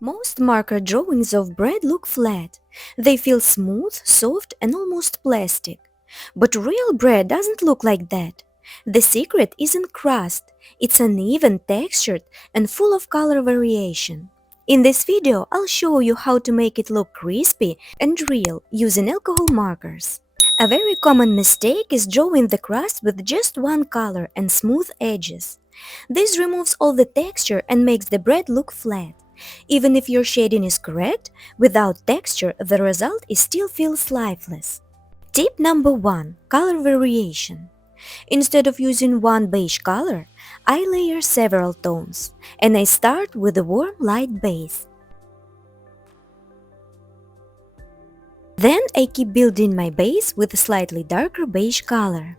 Most marker drawings of bread look flat. They feel smooth, soft, and almost plastic. But real bread doesn't look like that. The secret isn't crust. It's uneven, textured, and full of color variation. In this video, I'll show you how to make it look crispy and real using alcohol markers. A very common mistake is drawing the crust with just one color and smooth edges. This removes all the texture and makes the bread look flat. Even if your shading is correct, without texture the result is still feels lifeless. Tip number 1. Color variation. Instead of using one beige color, I layer several tones, and I start with a warm light base. Then I keep building my base with a slightly darker beige color.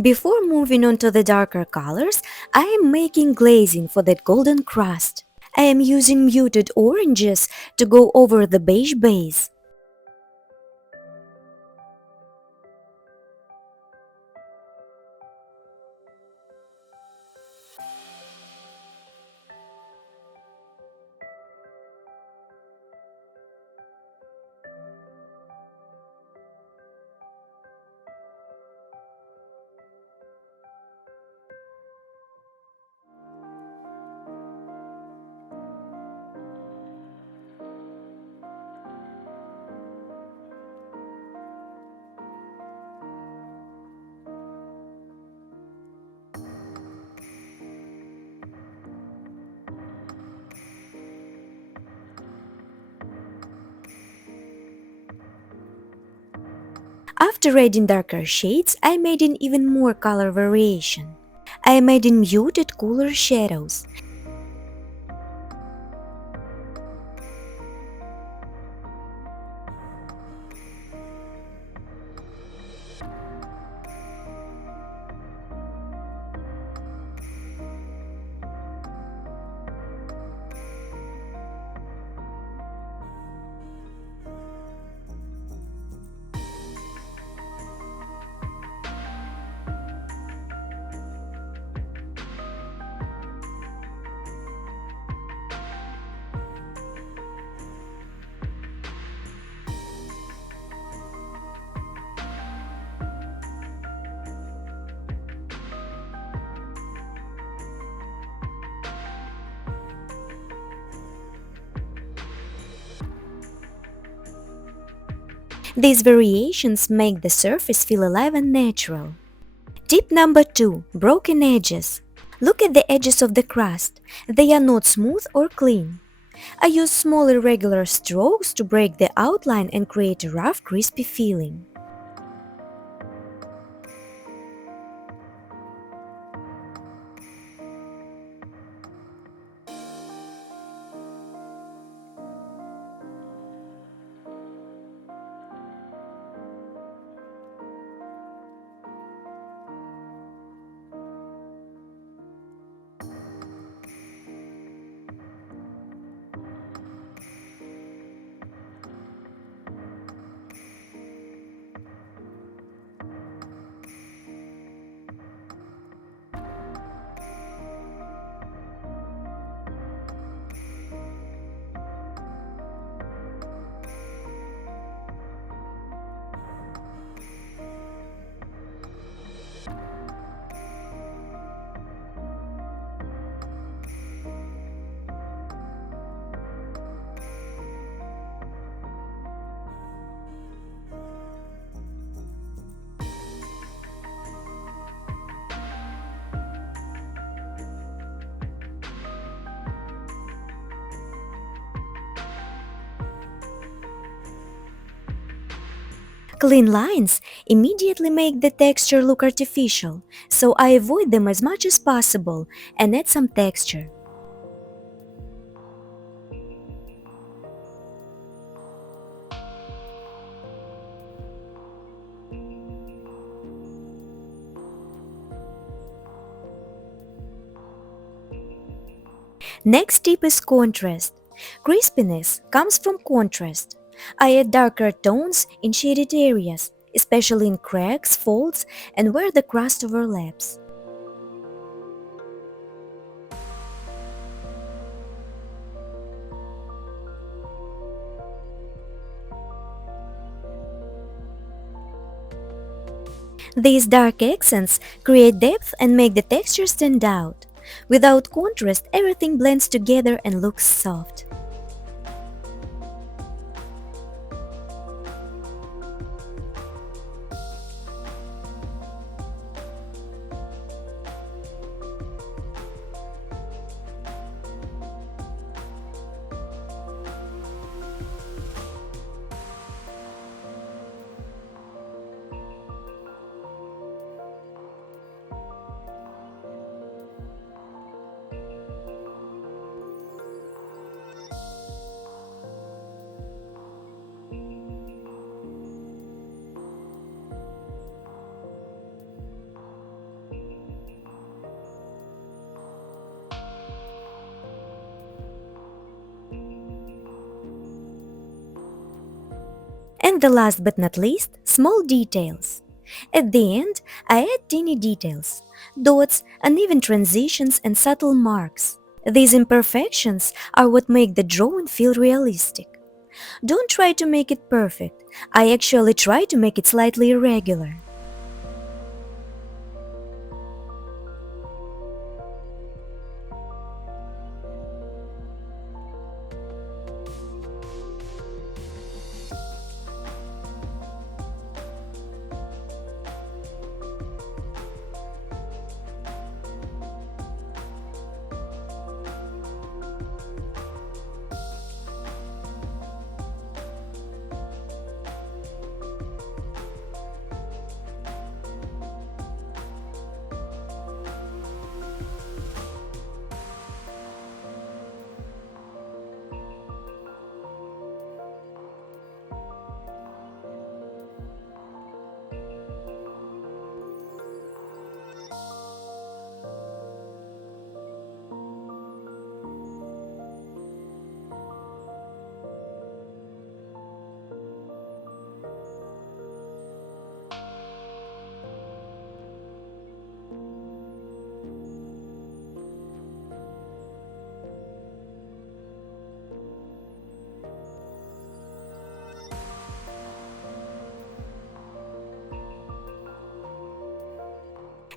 Before moving on to the darker colors, I am making glazing for that golden crust. I am using muted oranges to go over the beige base. After adding darker shades, I made in even more color variation. I made in muted cooler shadows. These variations make the surface feel alive and natural. Tip number 2. Broken edges. Look at the edges of the crust. They are not smooth or clean. I use small irregular strokes to break the outline and create a rough, crispy feeling. Clean lines immediately make the texture look artificial, so I avoid them as much as possible and add some texture. Next tip is contrast. Crispiness comes from contrast. I add darker tones in shaded areas, especially in cracks, folds, and where the crust overlaps. These dark accents create depth and make the texture stand out. Without contrast, everything blends together and looks soft. And the last but not least, small details. At the end, I add teeny details, dots, uneven transitions and subtle marks. These imperfections are what make the drawing feel realistic. Don't try to make it perfect. I actually try to make it slightly irregular.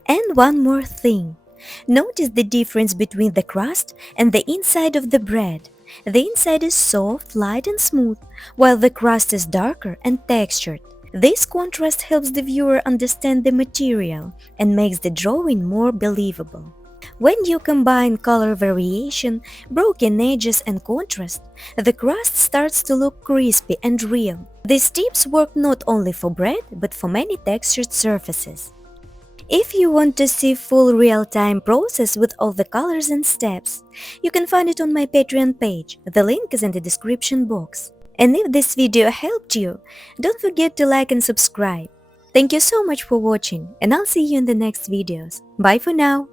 And one more thing. Notice the difference between the crust and the inside of the bread. The inside is soft, light and smooth, while the crust is darker and textured. This contrast helps the viewer understand the material and makes the drawing more believable. When you combine color variation, broken edges and contrast, the crust starts to look crispy and real. These tips work not only for bread but for many textured surfaces. If you want to see full real-time process with all the colors and steps, you can find it on my Patreon page. The link is in the description box. And if this video helped you, don't forget to like and subscribe. Thank you so much for watching, and I'll see you in the next videos. Bye for now!